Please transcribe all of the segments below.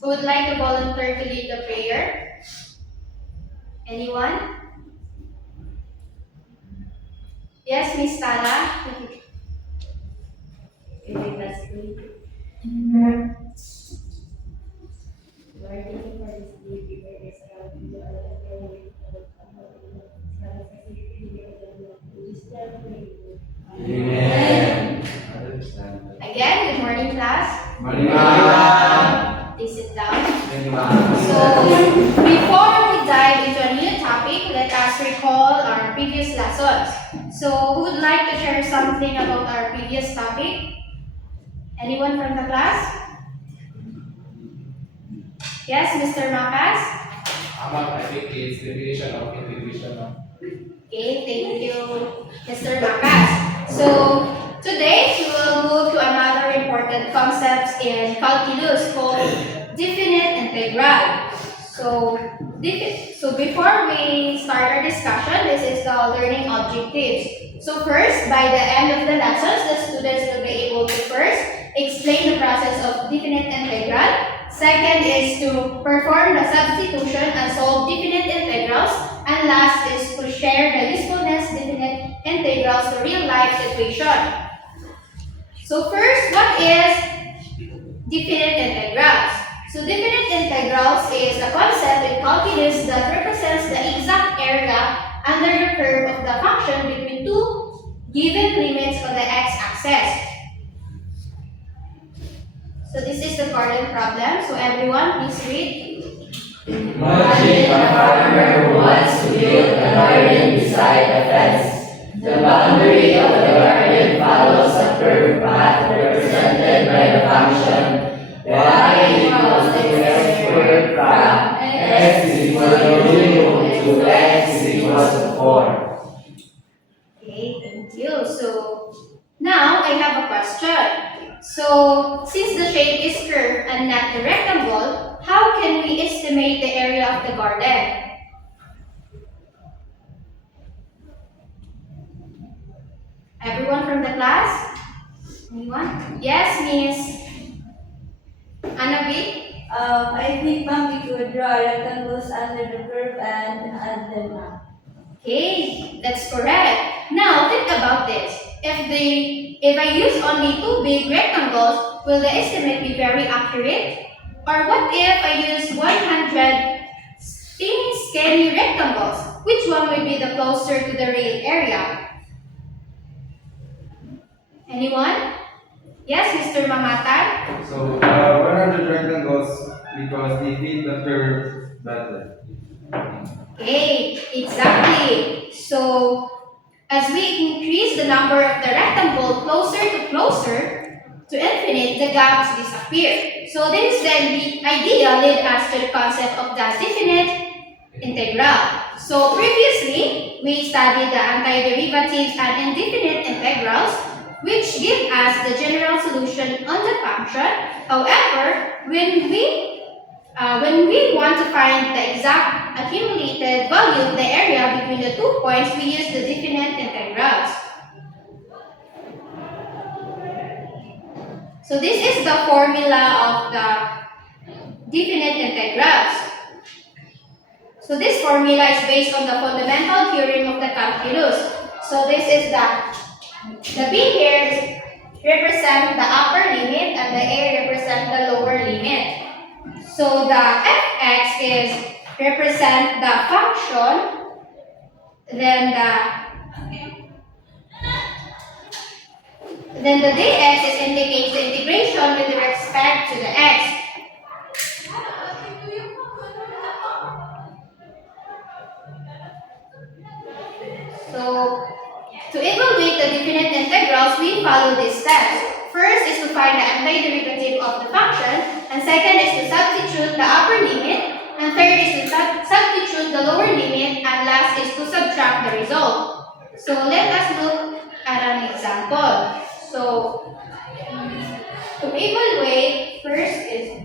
Who would like to volunteer to lead the prayer? Anyone? Yes, Miss Tala? Okay, that's good. Lord, thank you for this day. We pray this God, we will let your way forward from the Lord. God, I thank you for the Lord. We just tell you. Amen. Again, good morning, class. Morning, ma'am. Please sit down. Thank you, ma'am. So, before we dive into a new topic, let us recall our previous lessons. So, who would like to share something about our previous topic? Anyone from the class? Yes, Mr. Makas? I think it's definition of integration. Okay, thank you, Mr. Makas. So, today we will move to another important concept in calculus called definite integral. So before we start our discussion, this is the learning objectives. So first, by the end of the lessons, the students will be able to first explain the process of definite integral. Second is to perform the substitution and solve definite integrals. And last is to share the usefulness definite integrals to real-life situation. So first, what is definite integrals? So definite integrals is a concept in calculus that represents the exact area under the curve of the function between two given limits on the x-axis. So this is the current problem. So everyone, please read. Imagine a farmer who wants to build a garden beside a fence. The boundary of the garden follows a curved path represented by the function y equals x squared from x is equal to 2 to x is equal to 4. Okay, thank you. So now I have a question. So since the shape is curved and not the rectangle, how can we estimate the area of the garden? Everyone from the class? Anyone? Yes, Miss Anabi? I think, ma'am, we could draw rectangles under the curve and add them up. Okay, that's correct. Now think about this. If I use only two big rectangles, will the estimate be very accurate? Or what if I use 100 thin skinny rectangles? Which one will be the closer to the real area? Anyone? Yes, Mr. Mamatan? So, 100 rectangles because they fit the curve better. Okay, exactly. So, as we increase the number of the rectangle closer to infinite, the gaps disappear. So this then the idea led us to the concept of the definite integral. So previously, we studied the antiderivatives and indefinite integrals, which give us the general solution on the function. However, when we want to find the exact accumulated value of the area between the 2 points, we use the definite integrals. So this is the formula of the definite integrals. So this formula is based on the fundamental theorem of the calculus. So this is the B here represent the upper limit and the A represent the lower limit. So the fx is represent the function, then the dx is indicates the integration with respect to the x. So to evaluate the definite integrals, we follow these steps. First is to find the antiderivative of the function, and second is to substitute the upper limit, and third is to substitute the lower limit, and last is to subtract the result. So let us look at an example. So to evaluate, first is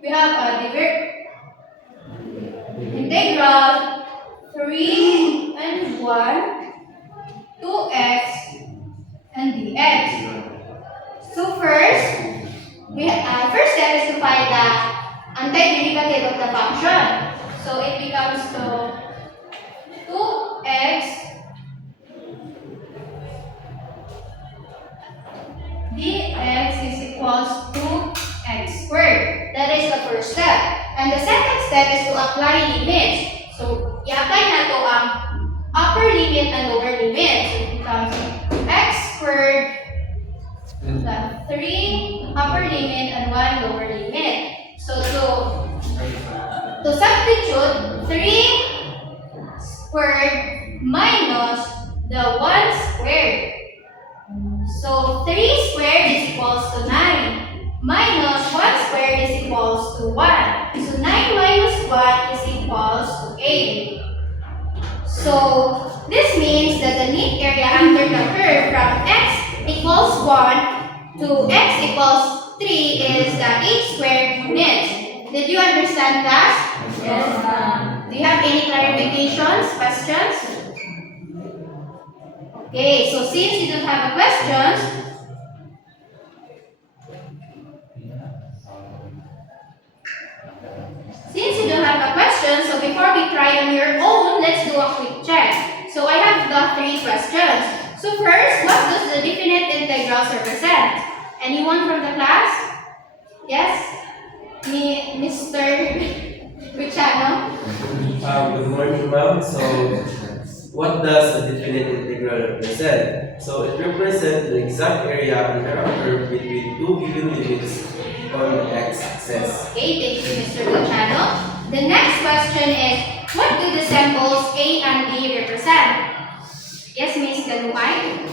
we have a integral 3 and 1 2x and dx. So first step is to find the antiderivative of the function. So it becomes to 2x dx is equals to x squared. That is the first step. And the second step is to apply limits. So, i-apply na to ang upper limit and lower limit. So, it becomes x squared the 3 upper limit and 1 lower limit. So, to substitute 3 squared minus the 1 squared. So 3 squared is equals to 9 minus 1 squared is equals to 1. So 9 minus 1 is equals to 8. So this means that the neat area under the curve from x equals 1 to x equals 3 is the 8 squared units. Did you understand that? Yes, ma'am. Do you have any clarifications, questions? Okay, so since you don't have a questions, so before we try on your own, let's do a quick check. So I have the 3 questions. So first, what does the definite integrals represent? Anyone from the class? Yes? Mr. Luciano? Good morning, ma'am. So, what does the definite integral represent? So, it represents the exact area under a curve between 2 given limits on the x-axis. Okay, thank you, Mr. Luciano. The next question is, what do the symbols A and B represent? Yes, Miss Ganuhay?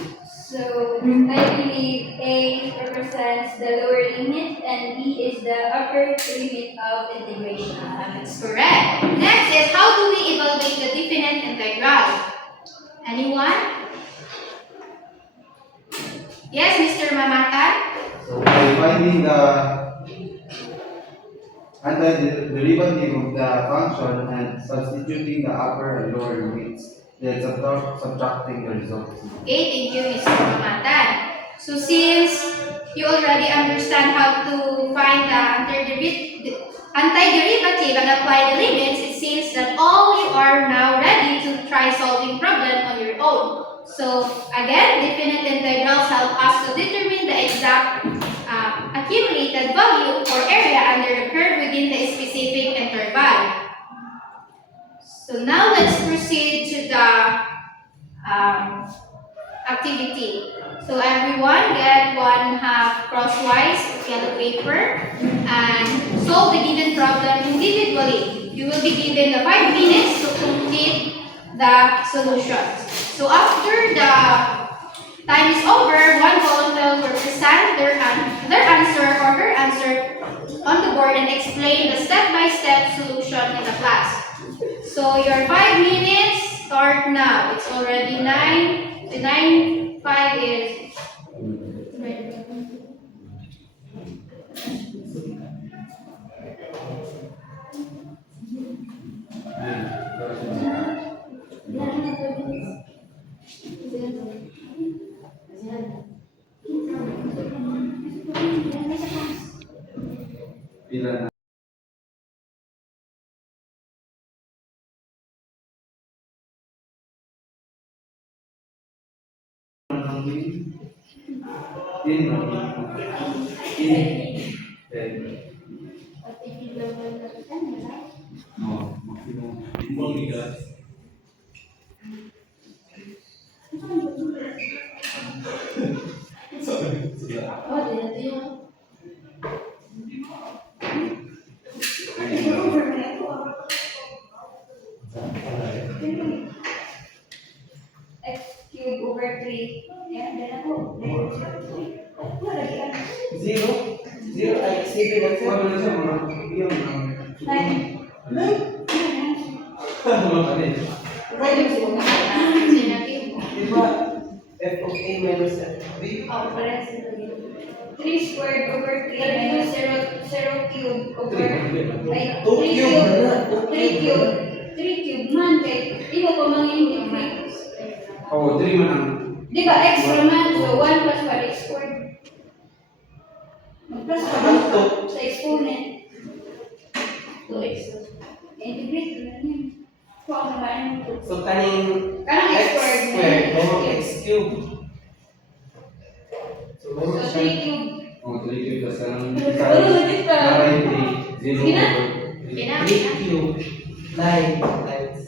So, I believe A represents the lower limit and B is the upper limit of integration. That's correct. Next is, how do we evaluate the definite integral? Anyone? Yes, Mr. Mamatan? So by finding the antiderivative of the function and substituting the upper and lower limits, then subtracting the results. Okay, thank you, Mr. Mamatan. So since you already understand how to find the antiderivative and apply the limits, it seems that all you are now ready to try solving problem on your own. So again, definite integrals help us to determine the exact accumulated value or area under the curve within the specific interval. So now let's proceed to the activity. So everyone get 1/2 crosswise of yellow paper and solve the given problem individually. You will be given the 5 minutes to complete the solutions. So after the time is over, one volunteer will present their answer or her answer on the board and explain the step-by-step solution in the class. So your 5 minutes start now. It's already 9. The 9:05 is Pila na. X cubed over 3. Yan, yan ako. Zero ay isipin natin. Ano na siya, mga yung 9. Right, diba? F of A minus F of B. Oh, parehas ito dito. 3 squared over 3 minus 0 cubed over... Ay, 3 Two cube cubed. na. 3 cubed. 3 cubed man kay... Di mo pa mag-integrate. Oh, 3 man ang Di ba, x naman, so 1 plus 1, x squared. Mag-plus 1 sa exponent. So kaning Kanang x squared squared, na. may x cube. So may So, 3 cube. Oh, 3 cube plus ang Ano na kita? 3, 0 Sige na. over Okay na? 3 cube, 9 times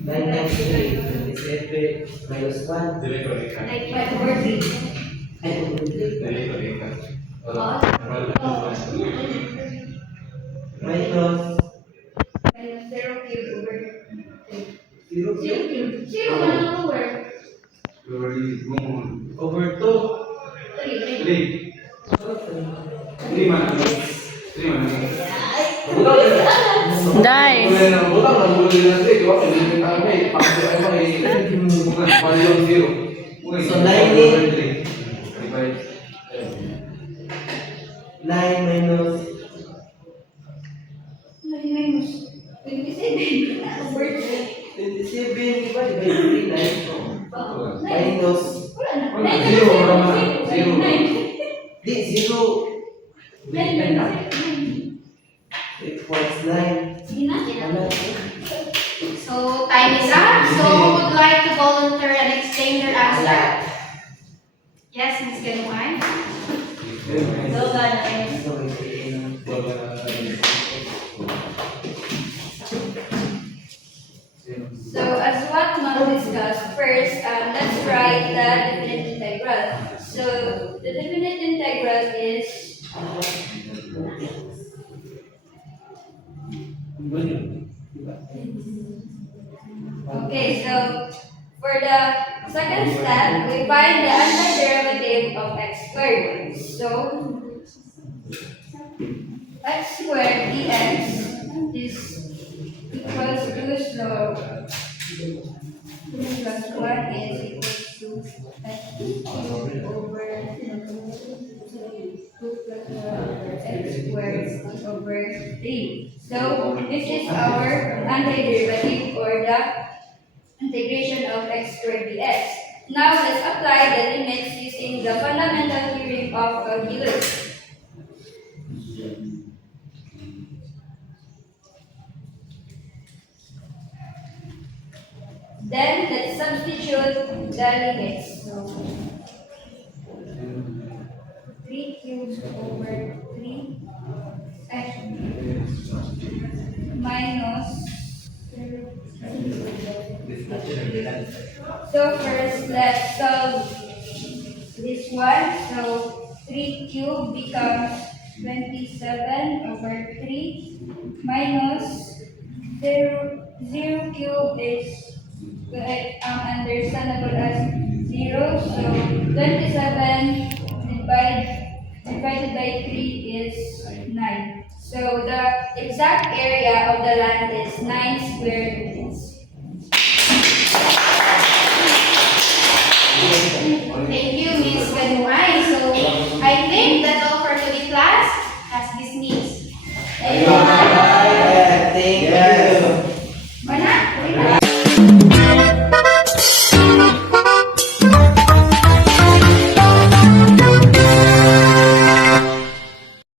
9 times 3, 27 minus 1. Dili ko rin ka. Like, 5 over 3. Ay, Dili ko rin ka. minus Minus 0 cube over 3. 0 0 cube cube. 0 ka na over. over over 2. 3. 3. 3 man. 3 man. Dai. Kulay ng butang ng bulay ng 3. Diba? Hindi tayo may. Pagkakit ay may. Bukan. 1 yung 0. So, 9 Divide. 9 minus Minus 27 over 3. 27, di ba? Divide 3, 9. So, minus, Wala na. Wala, 9 zero, wala na. Zero. 9. di, 0. 9. 8 points 9. Sige na. Ano? so time is up. So who would like to volunteer and explain their answer? Yes, Ms. Ganuan. So, guys. So, as what Mom discussed, first, let's write the definite integral. So, the definite integral is okay. So, for the second step, we find the antiderivative of x squared. So, x squared dx is equals to, so 2 plus 1 is equals to x cubed over 2 plus 1 over x squared over 3. So this is our antiderivative or the integration of x squared dx. Now let's apply the limits using the fundamental theorem of calculus. Then let's substitute the limits. So 3 cubed over 3 x minus. So first let's solve this one. So 3 cubed becomes 27 over 3 minus 0 cubed is understandable as 0. So 27 divided by 3 is 9. So the exact area of the land is 9 square